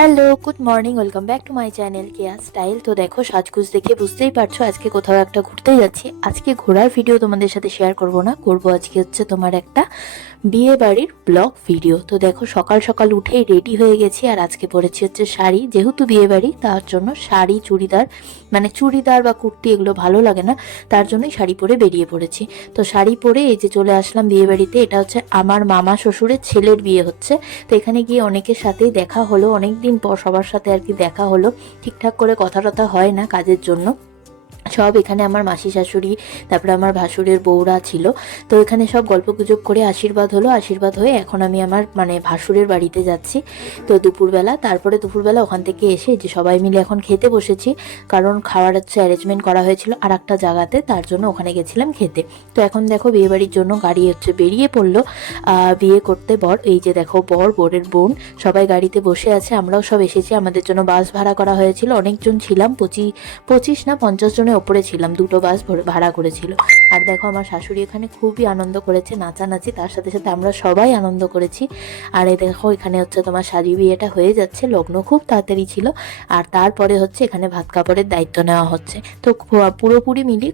Hello good morning welcome back to my channel Keya style তো দেখো, সাজগুজ দেখে বুঝতেই পারছ, আজকে কোথাও একটা ঘুরতে যাচ্ছি। আজকে ঘোরার ভিডিও তোমাদের সাথে শেয়ার করব না, করব আজকে হচ্ছে তোমার একটা বিয়ে বাড়ির ব্লগ ভিডিও। তো দেখো, সকাল সকাল উঠেই রেডি হয়ে গেছি আর আজকে পরেছি হচ্ছে শাড়ি। যেহেতু বিয়ে বাড়ি তার জন্য শাড়ি, চুড়িদার মানে চুড়িদার বা কুর্তি এগুলো ভালো লাগে না, তার জন্যই শাড়ি পরে বেরিয়ে পড়েছি। তো শাড়ি পরে এই যে চলে আসলাম বিয়ে বাড়িতে এটা হচ্ছে আমার মামা শ্বশুরের ছেলের বিয়ে হচ্ছে। তো এখানে গিয়ে অনেকের সাথেই দেখা হলো। অনেক দিন পর সবার সাথে আর কি দেখা হলো। ঠিকঠাক করে কথা টথা হয় না কাজের জন্য। সব এখানে আমার মাসি শাশুড়ি, তারপরে আমার ভাসুরের বউরা ছিল। তো এখানে সব গল্প গুজব করে আশীর্বাদ হলো, আশীর্বাদ হয়ে এখন আমি আমার মানে ভাসুরের বাড়িতে যাচ্ছি। তো দুপুরবেলা, তারপরে দুপুরবেলা ওখান থেকে এসে যে সবাই মিলে এখন খেতে বসেছি, কারণ খাওয়ার হচ্ছে অ্যারেঞ্জমেন্ট করা হয়েছিল আর একটা জায়গাতে, তার জন্য ওখানে গেছিলাম খেতে। তো এখন দেখো বিয়ে বাড়ির জন্য গাড়ি হচ্ছে বেরিয়ে পড়ল। বিয়ে করতে বর, এই যে দেখো বর, বরের বোন, সবাই গাড়িতে বসে আছে, আমরাও সব এসেছি। আমাদের জন্য বাস ভাড়া করা হয়েছিল, অনেকজন ছিলাম পঁচিশ পঁচিশ না পঞ্চাশ জনের ওপরে ছিলাম দুটো বাস ভাড়া করেছিল। আর দেখো, আমার শাশুড়ি এখানে খুবই আনন্দ করেছে, নাচানাচি, তার সাথে সাথে আমরা সবাই আনন্দ করেছি। আর এই দেখো, এখানে হচ্ছে তোমার শাড়ি বিয়েটা হয়ে যাচ্ছে, লগ্ন খুব তাড়াতাড়ি ছিল। আর তারপরে হচ্ছে এখানে ভাত কাপড়ের দায়িত্ব নেওয়া হচ্ছে। তো পুরোপুরি মিলিয়ে